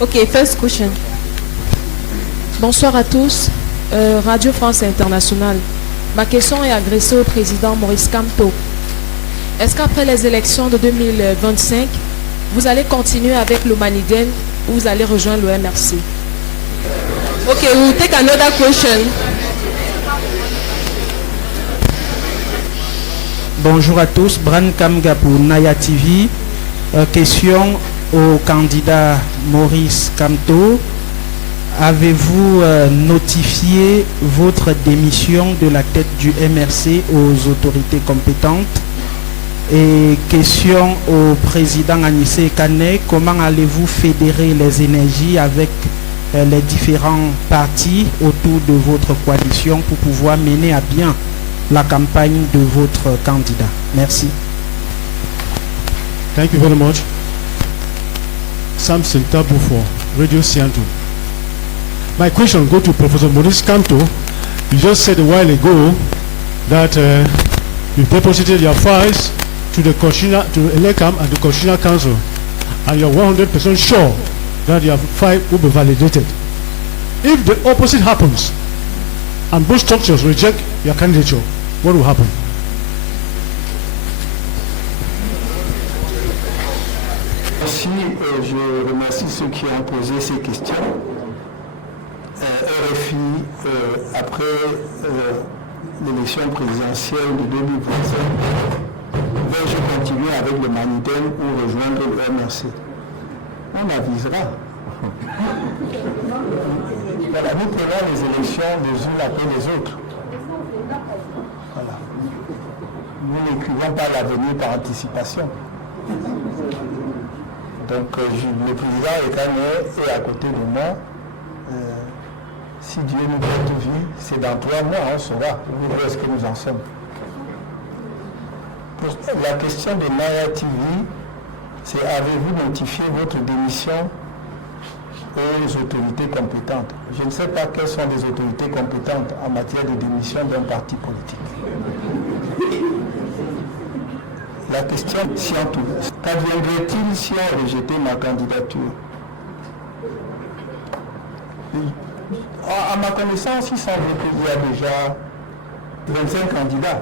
Ok, first question. Bonsoir à tous. Radio France Internationale. Ma question est adressée au président Maurice Kamto. Est-ce qu'après les élections de 2025, vous allez continuer avec le Maniden ou vous allez rejoindre le MRC? Ok, we'll take another question. Bonjour à tous, Bran Kamga pour Naya TV. Question au candidat Maurice Kamto. Avez-vous notifié votre démission de la tête du MRC aux autorités compétentes? Et question au président Anissé Kane, comment allez-vous fédérer les énergies avec les différents partis autour de votre coalition pour pouvoir mener à bien la campagne de votre candidat? Merci. Thank you very much. Samson Tabu for Radio Sianto. My question goes to Professor Maurice Kamto. You just said a while ago that you deposited your files to the ELECAM and the Constitutional Council, and you're 100% sure that your file will be validated. If the opposite happens and both structures reject your candidature, what will happen? Merci, je remercie ceux qui ont posé ces questions. RFI, après l'élection présidentielle de 2025, vais-je continuer avec le Maniden ou rejoindre le MRC? On avisera. Voilà, nous prenons les élections les unes après les autres. Voilà. Nous n'écrivons pas l'avenir par anticipation. Donc, le président Ekane est à côté de moi. Si Dieu nous prête vie, c'est dans 3 mois, on saura où est-ce que nous en sommes. Pour la question de Naya TV, c'est avez-vous notifié votre démission aux autorités compétentes? Je ne sais pas quelles sont les autorités compétentes en matière de démission d'un parti politique. La question Siantou, qu'adviendrait-il si on rejetait ma candidature? À ma connaissance, il semble qu'il y a déjà 25 candidats.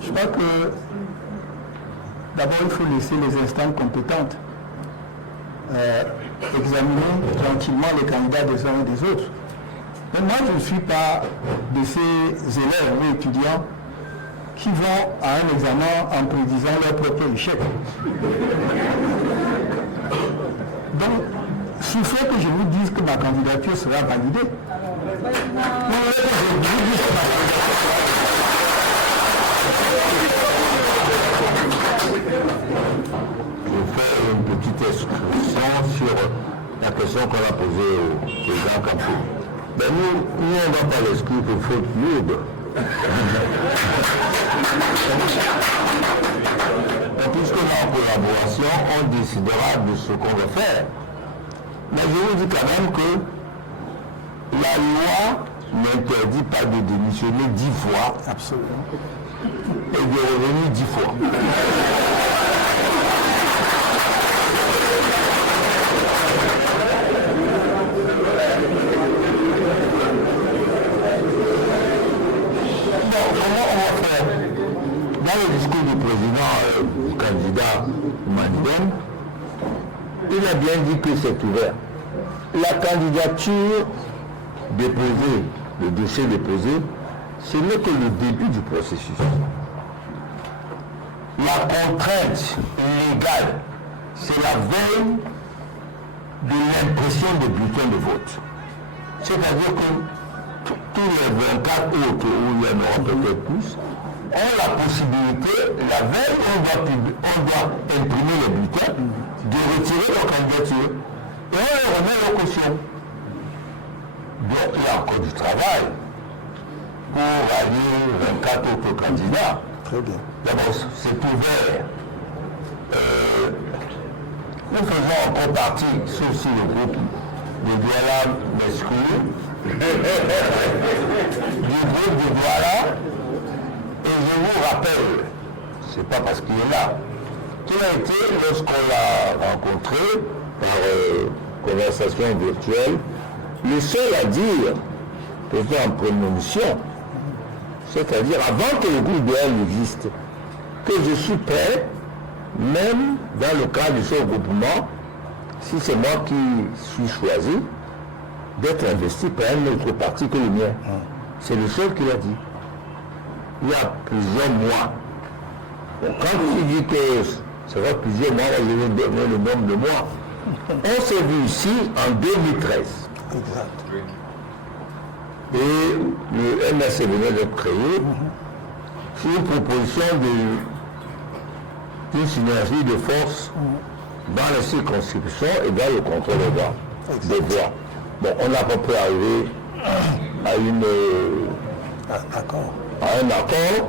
Je crois que d'abord il faut laisser les instances compétentes examiner tranquillement les candidats des uns et des autres. Mais moi, je ne suis pas de ces élèves ou étudiants qui vont à un examen en prédisant leur propre échec. Donc, suffit que je vous dise que ma candidature sera validée. Je fais une petite excursion sur la question qu'on a posée au président Kamto. Ben nous, on ne va pas l'exclure pour faute lourde. Et puisque là, en collaboration, on décidera de ce qu'on va faire. Mais je vous dis quand même que la loi n'interdit pas de démissionner 10 fois. Absolument. Et de revenir 10 fois. Dans le discours du président du candidat Maniden, il a bien dit que c'est ouvert. La candidature déposée, le dossier déposé, ce n'est que le début du processus. La contrainte légale, c'est la veille de l'impression des bulletins de vote. C'est-à-dire que tous les 24 autres, où il y en aura peut-être plus, ont la possibilité, la veille, on doit imprimer les bulletins, de retirer leur candidature. Et on leur remet leur caution. Donc il y a encore du travail pour aller 24 autres candidats. Très bien. D'abord, c'est ouvert. Nous faisons encore partie, sauf si le groupe de Douala m'exclut, du groupe de Douala. Et je vous rappelle, c'est pas parce qu'il est là, qu'il a été, lorsqu'on l'a rencontré, par conversation virtuelle, le seul à dire, peut-être en prémonition, c'est-à-dire avant que le groupe BL existe, que je suis prêt, même dans le cadre de ce regroupement, si c'est moi qui suis choisi, d'être investi par un autre parti que le mien. C'est le seul qui l'a dit. Il y a plusieurs mois. Bon, quand il dit que ça va plusieurs mois, je vais donner le nombre de mois. On s'est vu ici en 2013. Exact. Et le MRC venait d'être créé sur une proposition d'une synergie de force dans les circonscriptions et dans le contrôle des voix. Bon, on n'a pas pu arriver à un accord,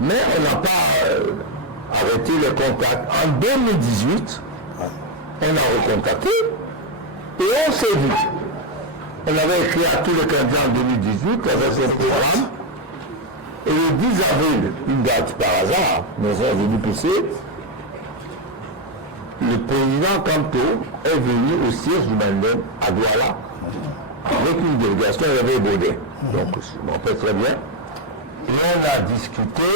mais on n'a pas arrêté les contacts. En 2018, on a recontacté et on s'est vu. On avait écrit à tous les candidats en 2018 avec un programme. Et le 10 avril, une date par hasard, nous sommes venus pousser. Le président Kamto est venu au siège du Mandem à Douala avec une délégation, il y avait Baudet. Donc, je m'en rappelle très bien. Et on a discuté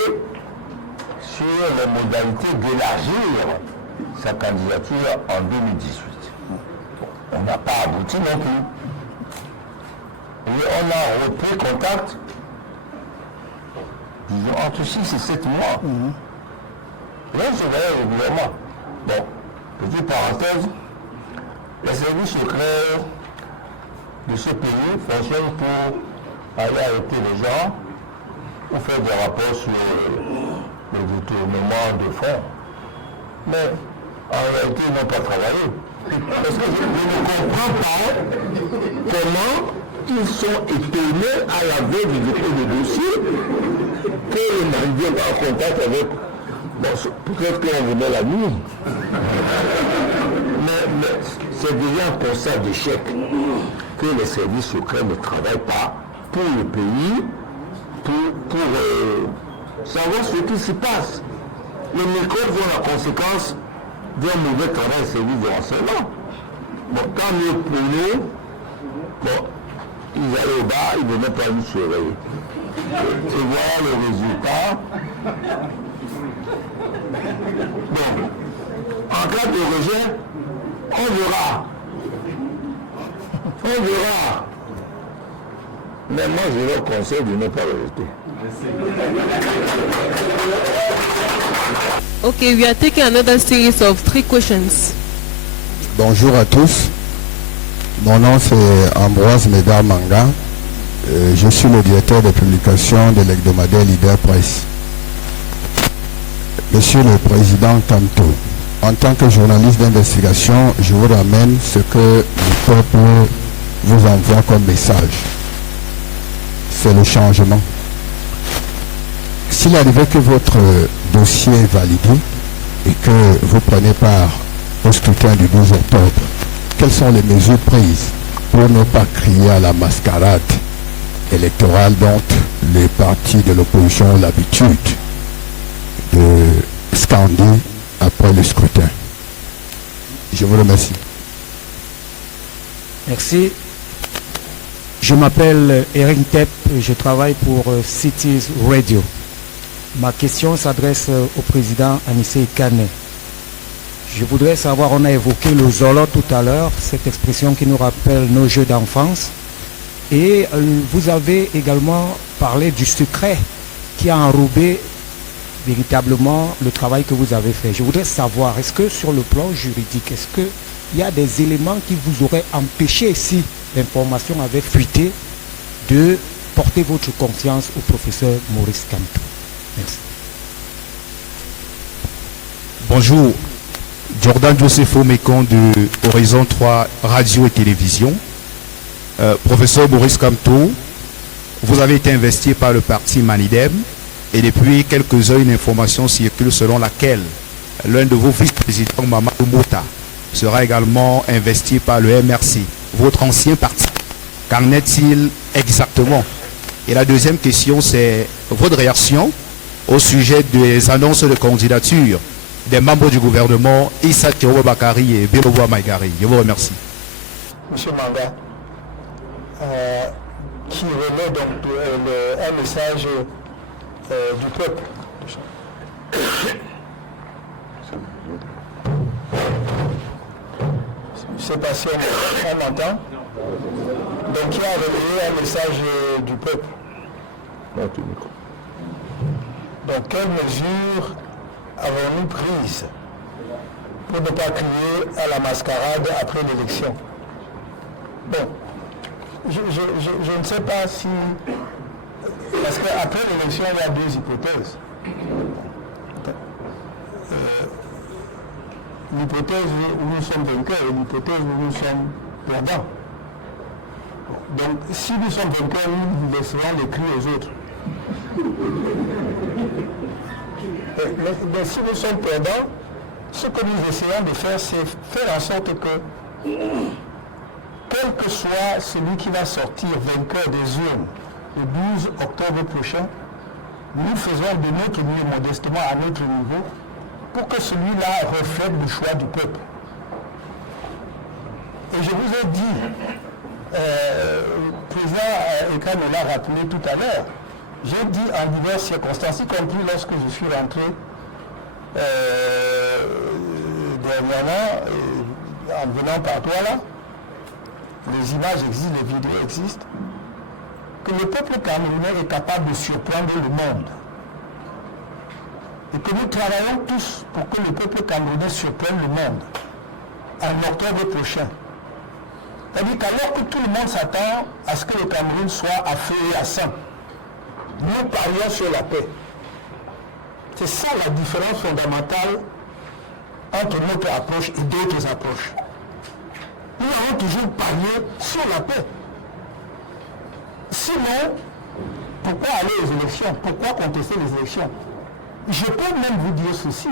sur les modalités d'élargir sa candidature en 2018. On n'a pas abouti non plus. Et on a repris contact, disons, entre 6 et 7 mois. Là, je vais régulièrement. Bon, petite parenthèse, les services secrets de ce pays fonctionnent pour aller arrêter les gens ou faire des rapports sur le détournement de fonds. Mais en réalité, ils n'ont pas travaillé. Parce que je ne comprends pas comment ils sont étonnés à la veille du dépôt de dossier que le Mandem est en contact avec. Bon, peut-être qu'on venait la nuit. Mais c'est déjà un constat d'échec que les services secrets ne travaillent pas pour le pays, pour savoir ce qui se passe. Les microbes ont la conséquence d'un mauvais travail des services de renseignement. Bon, tant mieux pour nous, bon, ils allaient au bar, ils ne venaient pas nous surveiller. Et voilà le résultat. Donc, en cas de rejet, on verra. On verra. Mais moi, je leur conseille de ne pas rejeter. Okay, we are taking another series of 3 questions. Bonjour à tous. Mon nom c'est Ambroise Médard Manga. Je suis le directeur de publication de l'hebdomadaire Leader Presse. Monsieur le Président Kamto, en tant que journaliste d'investigation, je vous ramène ce que le peuple vous envoie comme message. C'est le changement. S'il arrivait que votre dossier est validé et que vous prenez part au scrutin du 12 octobre, quelles sont les mesures prises pour ne pas crier à la mascarade électorale dont les partis de l'opposition ont l'habitude de scander après le scrutin? Je vous remercie. Merci. Je m'appelle Eric Tepp, je travaille pour Cities Radio. Ma question s'adresse au président Anissé Kane. Je voudrais savoir, on a évoqué le Zolo tout à l'heure, cette expression qui nous rappelle nos jeux d'enfance. Et vous avez également parlé du secret qui a enrobé véritablement le travail que vous avez fait. Je voudrais savoir, est-ce que sur le plan juridique, est-ce qu'il y a des éléments qui vous auraient empêché, si l'information avait fuité, de porter votre confiance au professeur Maurice Kamto? Merci. Bonjour, Jordan Joseph Mécon de Horizon 3 Radio et Télévision. Professeur Maurice Kamto, vous avez été investi par le parti Manidem et depuis quelques heures, une information circule selon laquelle l'un de vos vice-présidents, Mamadou Mota, sera également investi par le MRC, votre ancien parti. Qu'en est-il exactement? Et la deuxième question, c'est votre réaction au sujet des annonces de candidature des membres du gouvernement, Issa Thiobo Bakari et Béloboa Maïgari. Je vous remercie. Monsieur Manga, qui remet donc un message du peuple. C'est pas si on entend. Donc qui a relayé un message du peuple. Donc quelles mesures avons-nous prises pour ne pas crier à la mascarade après l'élection? Bon, je ne sais pas si... Parce qu'après l'élection, il y a deux hypothèses. L'hypothèse où nous sommes vainqueurs et l'hypothèse où nous sommes perdants. Donc, si nous sommes vainqueurs, nous laisserons les cris aux autres. Mais si nous sommes perdants, ce que nous essayons de faire, c'est faire en sorte que, quel que soit celui qui va sortir vainqueur des urnes le 12 octobre prochain, nous faisons de notre mieux, modestement à notre niveau, pour que celui-là reflète le choix du peuple. Et je vous ai dit, le président Eka me l'a rappelé tout à l'heure, j'ai dit en diverses circonstances, y compris lorsque je suis rentré dernièrement, en venant par toi là, les images existent, les vidéos existent, que le peuple camerounais est capable de surprendre le monde. Et que nous travaillons tous pour que le peuple camerounais surprenne le monde en octobre prochain. C'est-à-dire qu'alors que tout le monde s'attend à ce que le Cameroun soit à feu et à sang, nous parions sur la paix. C'est ça la différence fondamentale entre notre approche et d'autres approches. Nous avons toujours parié sur la paix. Sinon, pourquoi aller aux élections? Pourquoi contester les élections? Je peux même vous dire ceci.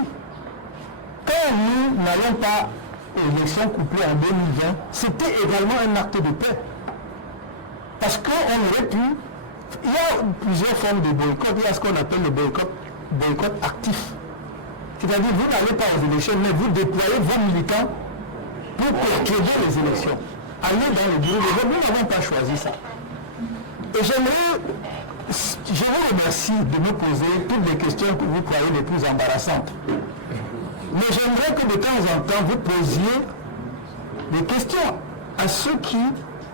Quand nous n'allons pas aux élections couplées en 2020, c'était également un acte de paix. Parce qu'on aurait pu... Il y a plusieurs formes de boycott. Il y a ce qu'on appelle le boycott actif. C'est-à-dire, vous n'allez pas aux élections, mais vous déployez vos militants pour perturber les élections. Allez dans le bureau de vote. Nous n'avons pas choisi ça. Et je vous remercie de me poser toutes les questions que vous croyez les plus embarrassantes. Mais j'aimerais que de temps en temps, vous posiez des questions à ceux qui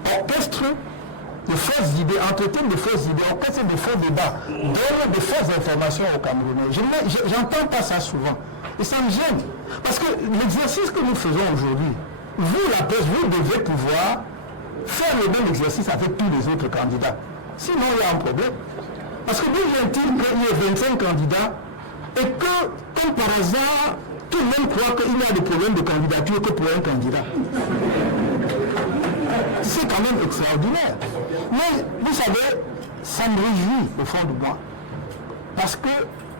orchestrent de fausses idées, entretiennent de fausses idées, orchestrent de faux débats, donnent de fausses informations aux Camerounais. J'entends pas ça souvent. Et ça me gêne. Parce que l'exercice que nous faisons aujourd'hui, vous, la presse, vous devez pouvoir faire le même exercice avec tous les autres candidats. Sinon, il y a un problème. Parce que d'où vient-il qu'il y ait 25 candidats et que, comme par hasard, tout le monde croit qu'il y a des problèmes de candidature que pour un candidat. C'est quand même extraordinaire. Mais vous savez, ça me réjouit au fond de moi. Parce que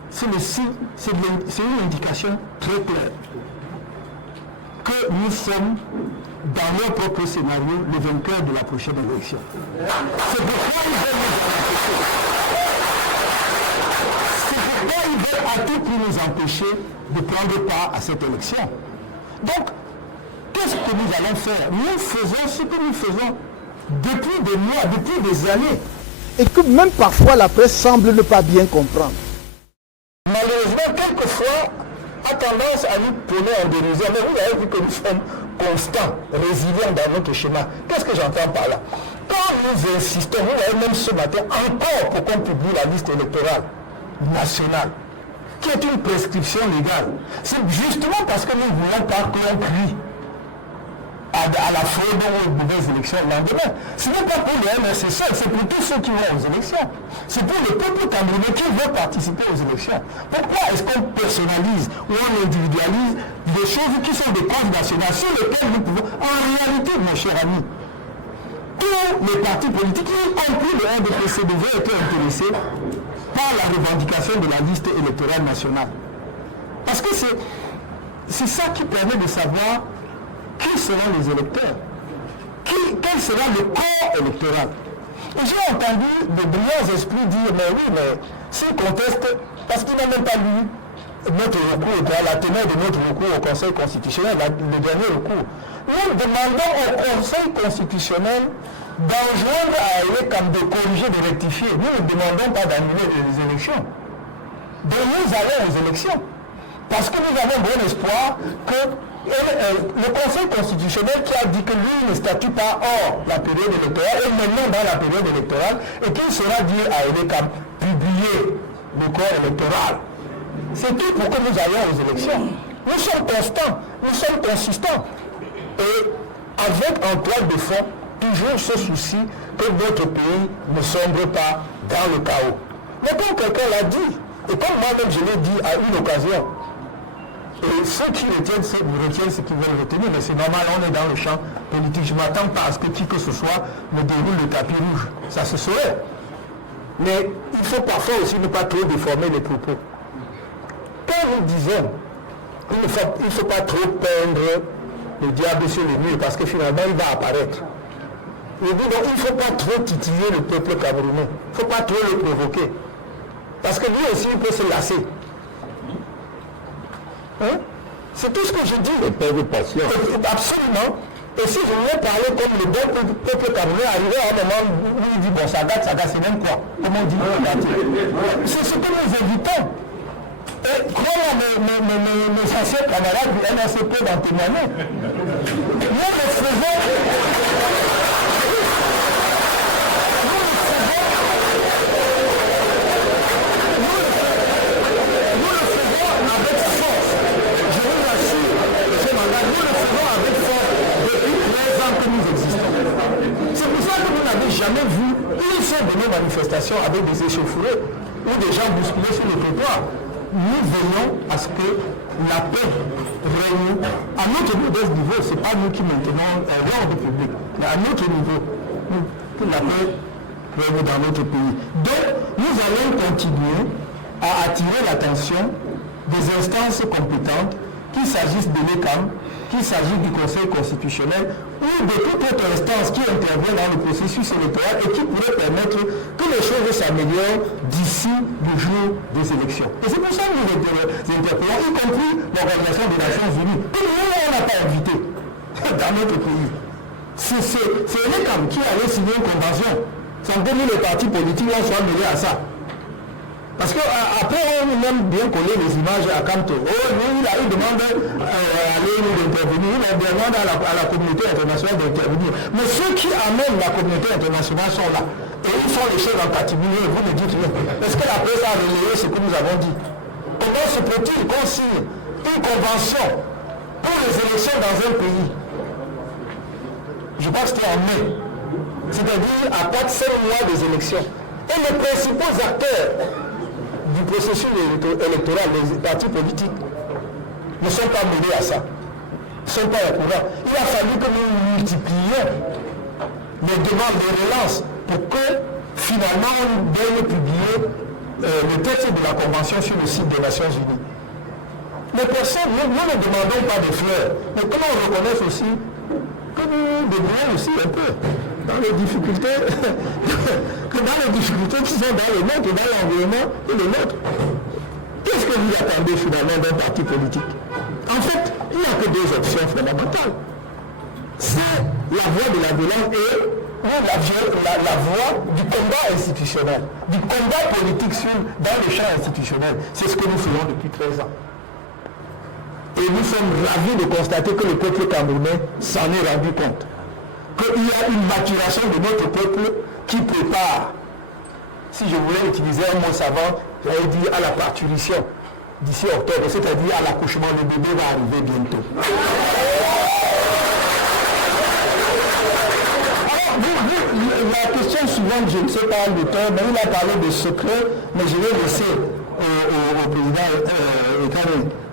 c'est une indication très claire que nous sommes dans leur propre scénario le vainqueur de la prochaine élection. C'est pourquoi ils veulent nous empêcher. C'est pourquoi ils veulent à tout prix nous empêcher de prendre part à cette élection. Donc, qu'est-ce que nous allons faire? Nous faisons ce que nous faisons depuis des mois, depuis des années. Et que même parfois la presse semble ne pas bien comprendre. Malheureusement, quelquefois, a tendance à nous prôner en dérision. Mais vous avez vu que nous sommes constants, résilients dans notre schéma. Qu'est-ce que j'entends par là? Quand nous insistons, vous voyez même ce matin, encore pour qu'on publie la liste électorale nationale, qui est une prescription légale, c'est justement parce que nous ne voulons pas que l'on crie à la fraude aux nouvelles élections le lendemain. Ce n'est pas pour le MRC seul, c'est pour tous ceux qui vont aux élections. C'est pour le peuple camerounais qui veut participer aux élections. Pourquoi est-ce qu'on personnalise ou on individualise des choses qui sont des causes nationales sur lesquelles nous pouvons... En réalité, mon cher ami, tous les partis politiques, y compris le RDPC, devaient être intéressés par la revendication de la liste électorale nationale. Parce que c'est ça qui permet de savoir qui seront les électeurs, quel sera le corps électoral. Et j'ai entendu de brillants esprits dire, mais oui, mais s'ils contestent, parce qu'ils n'ont même pas lu notre recours, la teneur de notre recours au Conseil constitutionnel, le dernier recours. Nous demandons au Conseil constitutionnel d'enjoindre à ELECAM de corriger, de rectifier. Nous ne demandons pas d'annuler les élections. Donc nous allons aux élections. Parce que nous avons bon espoir que le Conseil constitutionnel qui a dit que lui ne statue pas hors la période électorale et maintenant dans la période électorale et qu'il sera dit à ELECAM publier le corps électoral. C'est tout pour que nous allions aux élections. Nous sommes constants, nous sommes consistants. Et avec en toile de fond, toujours ce souci que notre pays ne sombre pas dans le chaos. Mais comme quelqu'un l'a dit, et comme moi-même je l'ai dit à une occasion, et ceux qui retiennent ce qu'ils veulent retenir, mais c'est normal, on est dans le champ politique. Je ne m'attends pas à ce que qui que ce soit me déroule le tapis rouge. Ça se saurait. Mais il faut parfois aussi ne pas trop déformer les propos. Quand nous disons, il ne faut pas trop peindre le diable sur les murs parce que finalement il va apparaître. Il dit donc il ne faut pas trop titiller le peuple camerounais. Il ne faut pas trop le provoquer. Parce que lui aussi il peut se lasser. Hein? C'est tout ce que je dis. Le peuple patient. Absolument. Et si je voulais parler comme le bon peuple camerounais, arrivé à un moment où il dit bon ça date, c'est même quoi? Comment on dit? C'est ce que nous évitons. Et croyez mes anciens camarades du NSCP d'en témoigner. Nous le faisons. Nous le faisons avec force. Je vous assure, je m'engage, nous le faisons avec force depuis 13 ans que nous existons. C'est pour ça que vous n'avez jamais vu une seule de nos manifestations avec des échauffourées ou des gens bousculés sur le trottoir. Nous veillons à ce que la paix règne à notre modeste niveau. Ce n'est pas nous qui maintenons l'ordre public, mais à notre niveau, que la paix règne dans notre pays. Donc, nous allons continuer à attirer l'attention des instances compétentes, qu'il s'agisse de l'ELECAM, qu'il s'agisse du Conseil constitutionnel ou de toute autre instance qui intervient dans le processus électoral et qui pourrait permettre que les choses s'améliorent d'ici le jour des élections. Et c'est pour ça que nous interpellons, y compris l'Organisation des Nations Unies, que nous, on n'a pas invité dans notre pays. C'est l'ELECAM qui allait signer une convention. Sans que nous, les partis politiques, on soit mêlés à ça. Parce qu'après, on aime bien coller les images à Kamto. Oh, lui, il demande à nous d'intervenir, il demande à la communauté internationale d'intervenir. Mais ceux qui amènent la communauté internationale sont là. Et ils font les choses en catimini, et vous me dites rien. Est-ce que la presse a relayé ce que nous avons dit? Comment se peut-il qu'on signe une convention pour les élections dans un pays? Je pense que c'était en mai. C'est-à-dire à 4-5 mois des élections. Et les principaux acteurs du processus électoral, les partis politiques, ne sont pas mêlés à ça. Ils ne sont pas au courant. Il a fallu que nous multiplions les demandes de relance pour que finalement on vienne publier le texte de la Convention sur le site des Nations Unies. Mais personne, nous ne demandons pas des fleurs, mais que l'on reconnaisse aussi que nous débrouillons aussi un peu dans les difficultés, qui sont dans le nôtre, dans l'environnement et le nôtre. Qu'est-ce que vous attendez finalement d'un parti politique? En fait, il n'y a que deux options fondamentales. C'est la voie de la violence et la voie du combat institutionnel, du combat politique dans le champ institutionnel. C'est ce que nous faisons depuis 13 ans. Et nous sommes ravis de constater que le peuple camerounais s'en est rendu compte. Qu'il y a une maturation de notre peuple qui prépare, si je voulais utiliser un mot savant, j'allais dire à la parturition d'ici octobre, c'est-à-dire à l'accouchement, le bébé va arriver bientôt. Alors, la question suivante, je ne sais pas l'auteur, mais il a parlé de secret, mais je vais laisser au président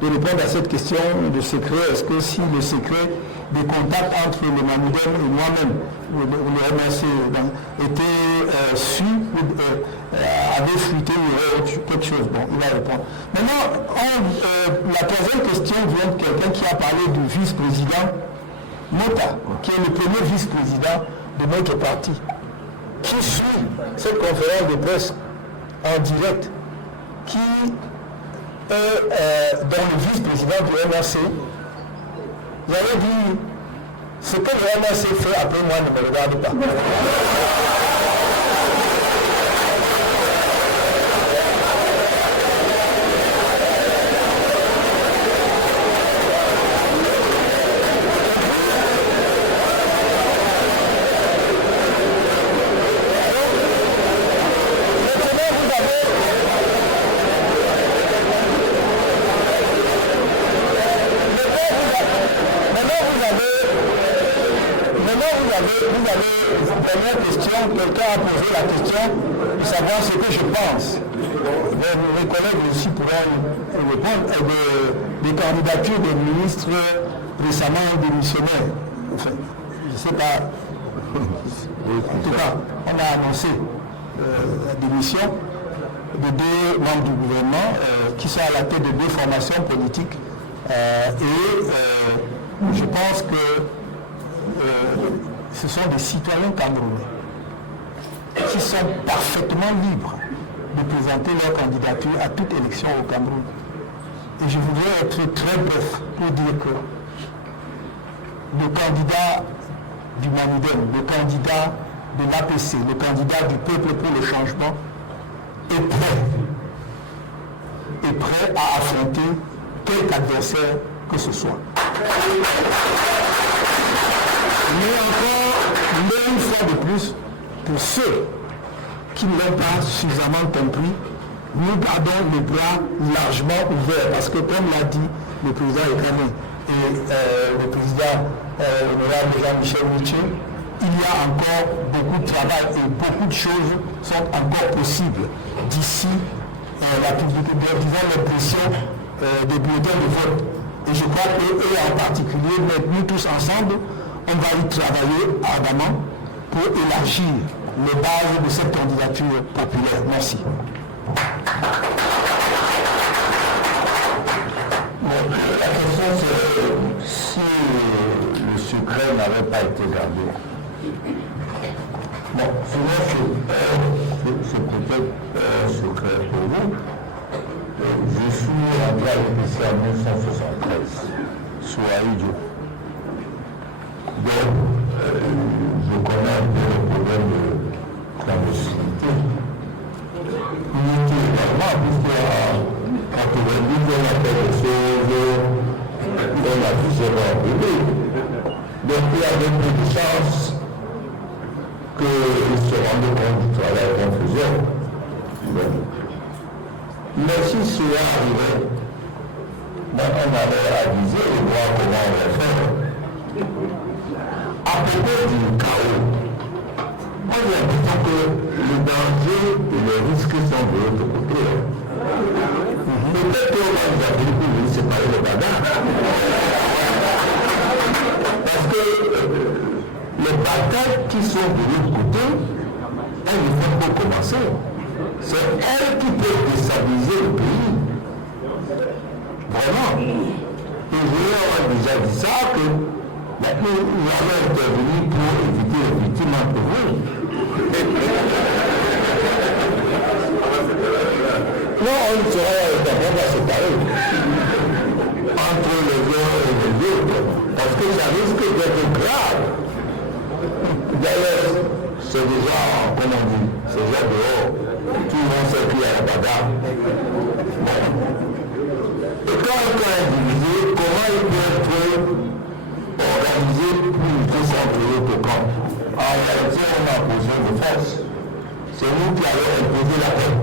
de répondre à cette question de secret. Est-ce que si le secret des contacts entre le Mamouden et moi-même, le MRC, était su, avait fuité ou quelque chose? Bon, il va répondre. Maintenant, la troisième question vient de quelqu'un qui a parlé du vice-président Mota, qui est le premier vice-président de notre parti, qui suit cette conférence de presse en direct, qui et dont le vice-président du MRC, j'avais dit, ce que le MRC fait après moi ne me regarde pas. Première question, quelqu'un a posé la question de savoir ce que je pense. Mes collègues aussi pourront répondre des candidatures des ministres récemment démissionnaires. Enfin, je ne sais pas. En tout cas, on a annoncé la démission de 2 membres du gouvernement qui sont à la tête de 2 formations politiques. Je pense que ce sont des citoyens camerounais qui sont parfaitement libres de présenter leur candidature à toute élection au Cameroun. Et je voudrais être très bref pour dire que le candidat du Manidem, le candidat de l'APC, le candidat du peuple pour le changement est prêt à affronter quelque adversaire que ce soit. Mais encore, une fois de plus, pour ceux qui ne l'ont pas suffisamment compris, nous gardons les bras largement ouverts parce que, comme l'a dit le président Ekane et le président honorable Jean-Michel Miché, il y a encore beaucoup de travail et beaucoup de choses sont encore possibles d'ici la publication, disons l'impression des bulletins de vote. Et je crois qu'eux en particulier, mais nous tous ensemble, on va y travailler ardemment pour élargir les bases de cette candidature populaire. Merci. La question c'est si le secret n'avait pas été gardé. Bon, souvent c'est peut-être un secret pour vous. Je suis rentré à l'EPC en 1973, sous Aïdjo. Donc, je connais un peu le problème de clandestinité. Unité également, puisqu'en 90, on a fait des choses, on a vu ce en public. Donc, il y avait peu de chances qu'ils se rendent compte du travail qu'on faisait. Mais si cela arrivait, on allait aviser et voir comment on va faire. À propos du chaos, moi j'ai l'impression que le danger et les risques sont de l'autre côté. Peut-être qu'on va nous appeler pour nous séparer le bagarre. Parce que les batailles qui sont de l'autre côté, elles ne font pas commencer. C'est elles qui peuvent déstabiliser le pays. Vraiment. Et je leur ai déjà dit ça que nous allons intervenir pour éviter les victimes entre vous. Non, on sera d'abord à séparer entre les uns et les autres, parce que ça risque d'être grave. D'ailleurs, c'est déjà, comme on dit, c'est déjà dehors. Tout le monde sait qu'il y a la bagarre. Et quand un cas est divisé, comment il peut être organisé pour lutter contre l'autre camp? En réalité, on a posé de force. C'est nous qui allons imposer la paix.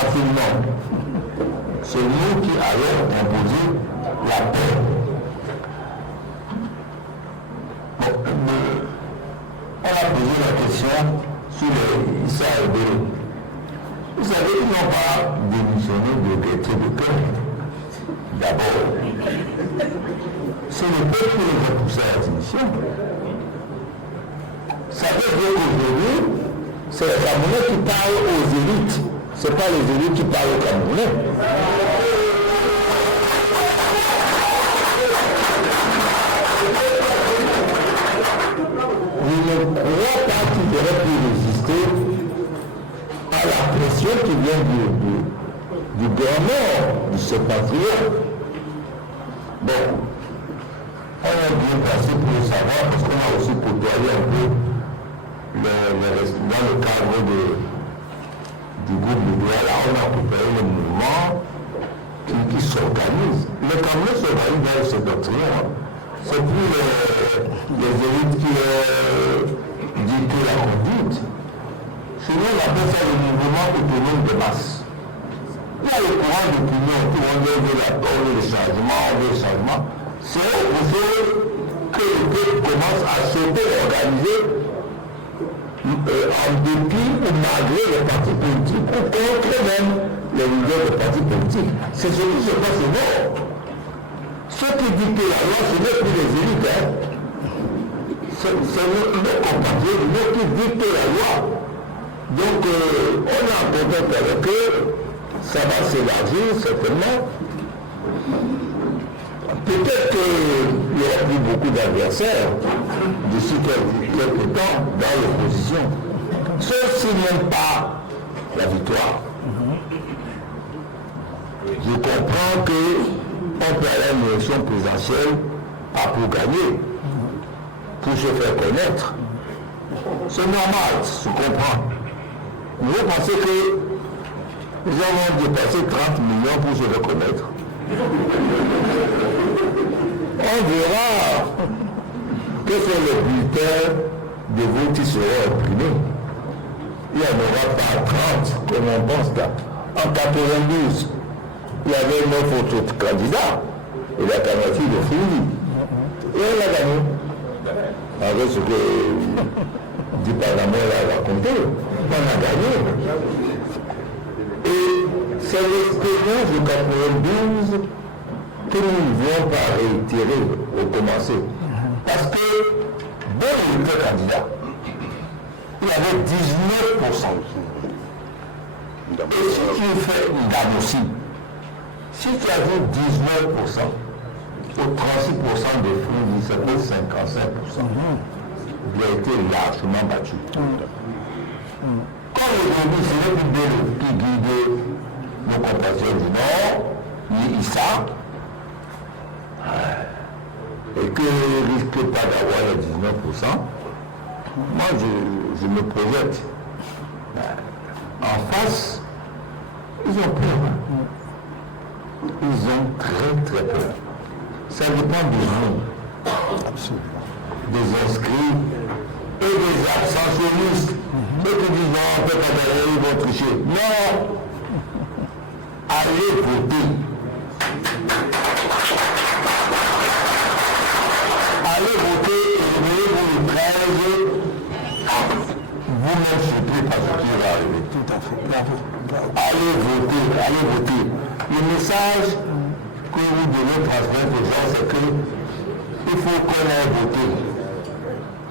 Absolument. C'est nous qui allons imposer la paix. On a posé la question sur les Issa et Bello. Vous savez, ils n'ont pas démissionné de gaieté de cœur. D'abord, c'est le peuple qui les a poussés à la démission. Ça veut dire qu'aujourd'hui, c'est les Camerounais qui parlent aux élites. Ce n'est pas les élites qui parlent aux Camerounais. Je ne crois pas qu'ils auraient pu résister à la pression qui vient du grand nord de ce patriote. Bon, on a bien passé pour le savoir parce qu'on a aussi côtoyé un peu dans le cadre du groupe de Douala, on a côtoyé le mouvement qui s'organise. Le Cameroun s'organise dans ce doctrine. C'est plus les élites qui dictent la conduite. Sinon, on appelle ça le mouvement autonome de masse. Il y a le courant d'opinion, tout le monde veut le changement, on veut le changement. C'est au fait que le peuple commence à s'auto-organiser en dépit ou malgré les partis politiques ou contre même les leaders des partis politiques. C'est ce qui se passe au ceux qui dictent la loi, ce n'est plus les élites. C'est nos compatriotes, nous qui dictent la loi. Donc, on est en contact avec eux, ça va s'élargir certainement. Peut-être qu'il y aura plus beaucoup d'adversaires d'ici quelques temps dans l'opposition. Ceux qui n'aiment pas la victoire. Je comprends qu'on peut aller à une élection présidentielle, pas pour gagner, pour se faire connaître. C'est normal, je comprends. Vous pensez que les gens vont dépasser 30 millions pour se reconnaître. On verra que sont les bulletins de vote qui seront imprimés. Il n'y en aura pas 30 comme on pense là. En 92, il y avait 9 autres candidats et la candidature de Fouini. Et on l'a gagné. Avec ce que du Parlement a raconté, on a gagné. Et c'est l'expérience de 92 que nous ne voulons pas réitérer au commencer. Parce que bon, le candidat, il y avait 19%. Et si tu fais une gamme aussi, si tu as vu 19%, au 36% des flux, ça fait 55%. Il a été largement battu. Comme le début, c'est le plus qui guide nos compatriotes du Nord, ni Issa, et que ne risque pas d'avoir les 19%, moi je me projette. En face, ils ont peur. Ils ont très très peur. Ça dépend de nous. Absolument. Des inscrits et des abstentionnistes. Ceux qui disent non, on ne peut pas gagner, ils vont tricher. Non! Allez voter. Allez voter et venez-vous le 13. Vous-même surpris par ce qui va arriver. Tout à fait. Bravo. Allez voter. Le message que vous devez transmettre aux gens, c'est qu'il faut qu'on ait voté.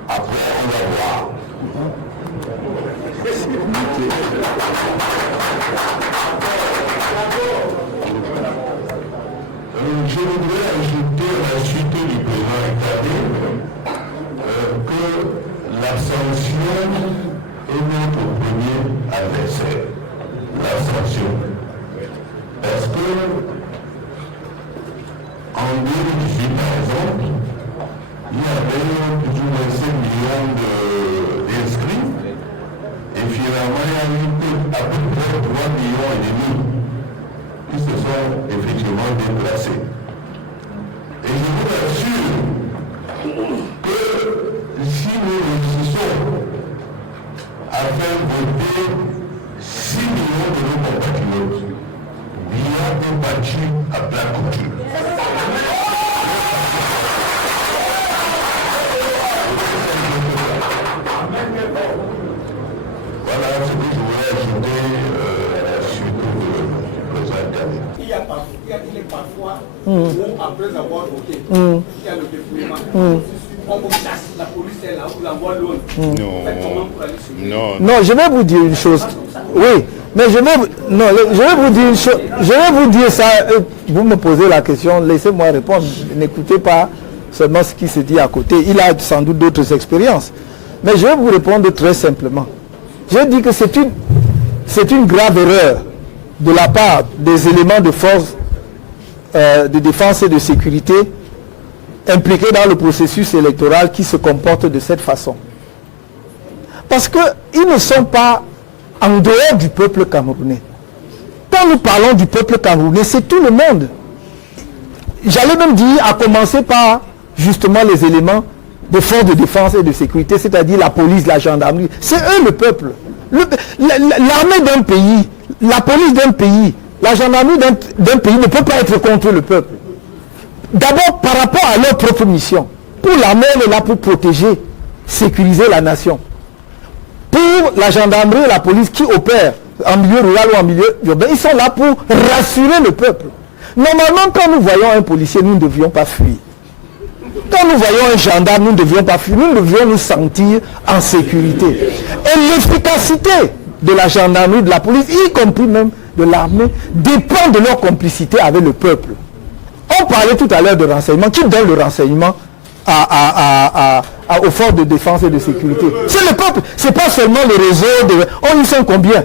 Après, on va voir. Je voudrais ajouter à la suite du président Icadé que l'abstention est notre premier adversaire. L'abstention. Parce que en 2018, par exemple, il y avait plus ou moins 5 millions d'inscrits et finalement il y a eu à peu près 3,5 millions qui se sont effectivement déplacés. Et je vous assure que si nous réussissons à faire voter 6 millions de nos compatriotes, bien combattu à plat couture. Voilà ce que je voulais ajouter sur le président. Il est parfois où, après avoir voté, il y a le dépouillement. On chasse, la police est là, on l'envoie loin. Non, je vais vous dire une chose. Oui, mais je vais vous dire une chose. Je vais vous dire ça. Vous me posez la question, laissez-moi répondre. N'écoutez pas seulement ce qui se dit à côté. Il a sans doute d'autres expériences. Mais je vais vous répondre très simplement. Je dis que c'est une grave erreur de la part des éléments de force de défense et de sécurité impliqués dans le processus électoral qui se comportent de cette façon. Parce qu'ils ne sont pas en dehors du peuple camerounais. Quand nous parlons du peuple camerounais, c'est tout le monde. J'allais même dire, à commencer par justement les éléments de forces de défense et de sécurité, c'est-à-dire la police, la gendarmerie. C'est eux le peuple. L'armée d'un pays, la police d'un pays, la gendarmerie d'un pays ne peut pas être contre le peuple. D'abord par rapport à leur propre mission. Pour l'armée, elle est là pour protéger, sécuriser la nation. Pour la gendarmerie et la police qui opèrent en milieu rural ou en milieu urbain, ils sont là pour rassurer le peuple. Normalement, quand nous voyons un policier, nous ne devions pas fuir. Quand nous voyons un gendarme, nous ne devions pas fuir. Nous devions nous sentir en sécurité. Et l'efficacité de la gendarmerie, de la police, y compris même de l'armée, dépend de leur complicité avec le peuple. On parlait tout à l'heure de renseignement. Qui donne le renseignement aux forces de défense et de sécurité? C'est le peuple. Ce n'est pas seulement le réseau. Ils sont combien?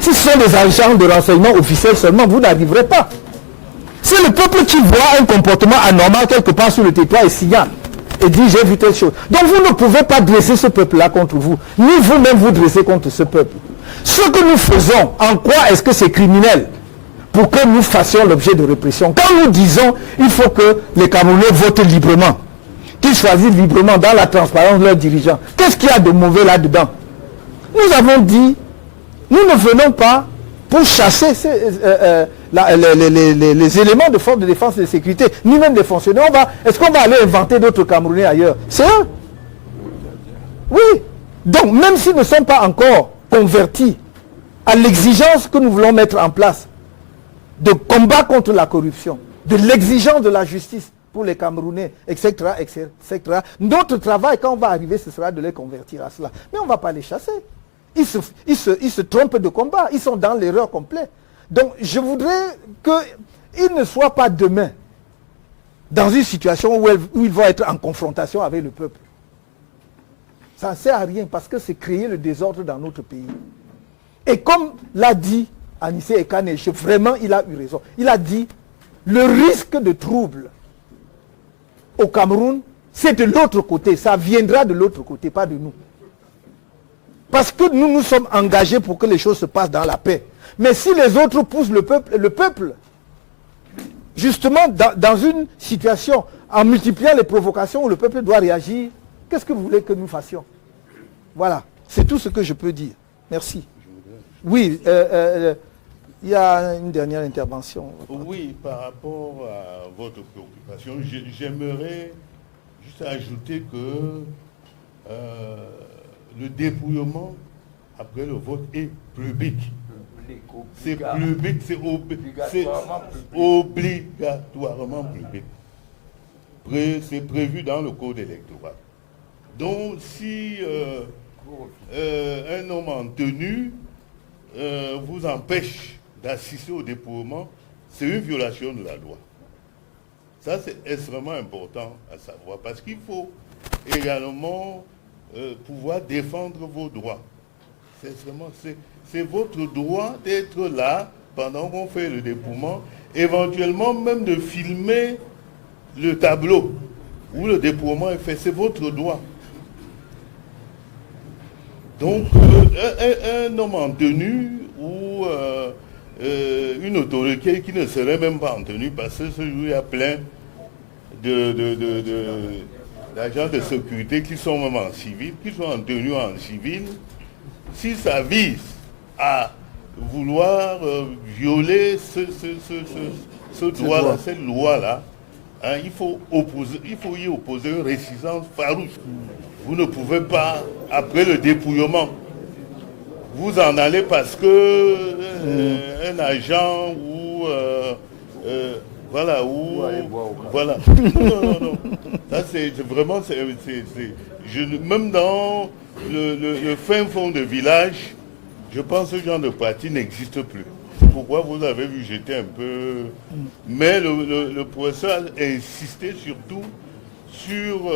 Si ce sont des agents de renseignement officiels seulement, vous n'arriverez pas. C'est le peuple qui voit un comportement anormal quelque part sur le territoire et signale. Et dit j'ai vu telle chose. Donc vous ne pouvez pas dresser ce peuple-là contre vous. Ni vous-même vous dresser contre ce peuple. Ce que nous faisons, en quoi est-ce que c'est criminel? Pour que nous fassions l'objet de répression. Quand nous disons il faut que les Camerounais votent librement, qu'ils choisissent librement dans la transparence de leurs dirigeants, qu'est-ce qu'il y a de mauvais là-dedans? Nous avons dit, nous ne venons pas pour chasser les éléments de force de défense et de sécurité, ni même des fonctionnaires. Est-ce qu'on va aller inventer d'autres Camerounais ailleurs? C'est eux. Oui. Donc, même s'ils ne sont pas encore convertis à l'exigence que nous voulons mettre en place de combat contre la corruption, de l'exigence de la justice pour les Camerounais, etc., etc., notre travail, quand on va arriver, ce sera de les convertir à cela. Mais on ne va pas les chasser. Ils se trompent de combat. Ils sont dans l'erreur complète. Donc, je voudrais qu'ils ne soient pas demain dans une situation où ils vont être en confrontation avec le peuple. Ça ne sert à rien parce que c'est créer le désordre dans notre pays. Et comme l'a dit Anissé Ekane, vraiment, il a eu raison. Il a dit, le risque de trouble au Cameroun, c'est de l'autre côté. Ça viendra de l'autre côté, pas de nous. Parce que nous nous sommes engagés pour que les choses se passent dans la paix. Mais si les autres poussent le peuple, justement dans une situation, en multipliant les provocations où le peuple doit réagir, qu'est-ce que vous voulez que nous fassions? Voilà, c'est tout ce que je peux dire. Merci. Oui, il y a une dernière intervention. Oui, par rapport à votre préoccupation, j'aimerais juste ajouter que le dépouillement après le vote est public. C'est public, c'est obligatoirement public. C'est prévu dans le code électoral. Donc si un homme en tenue vous empêche d'assister au dépouillement, c'est une violation de la loi. Ça, c'est extrêmement important à savoir, parce qu'il faut également pouvoir défendre vos droits. C'est votre droit d'être là pendant qu'on fait le dépouillement, éventuellement même de filmer le tableau où le dépouillement est fait. C'est votre droit. Donc, un homme en tenue ou une autorité qui ne serait même pas en tenue, parce que ce jour, il y a plein d'agents de sécurité qui sont même en civil, qui sont en tenue en civil. Si ça vise à vouloir violer ce droit-là, cette loi-là, hein, il faut y opposer une résistance farouche. Vous ne pouvez pas, après le dépouillement, vous en allez parce que un agent ou voilà, voilà. Non. Ça c'est vraiment, même dans le fin fond de village, je pense que ce genre de pratique n'existe plus. C'est pourquoi vous avez vu, j'étais un peu... Mais le professeur a insisté surtout sur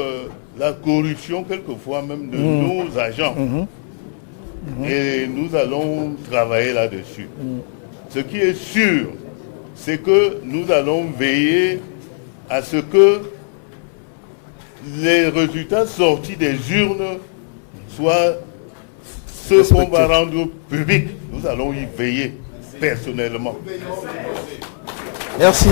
la corruption, quelquefois même, de nos agents. Et nous allons travailler là-dessus. Ce qui est sûr, c'est que nous allons veiller à ce que les résultats sortis des urnes soient ceux qu'on va rendre publics. Nous allons y veiller personnellement. Merci.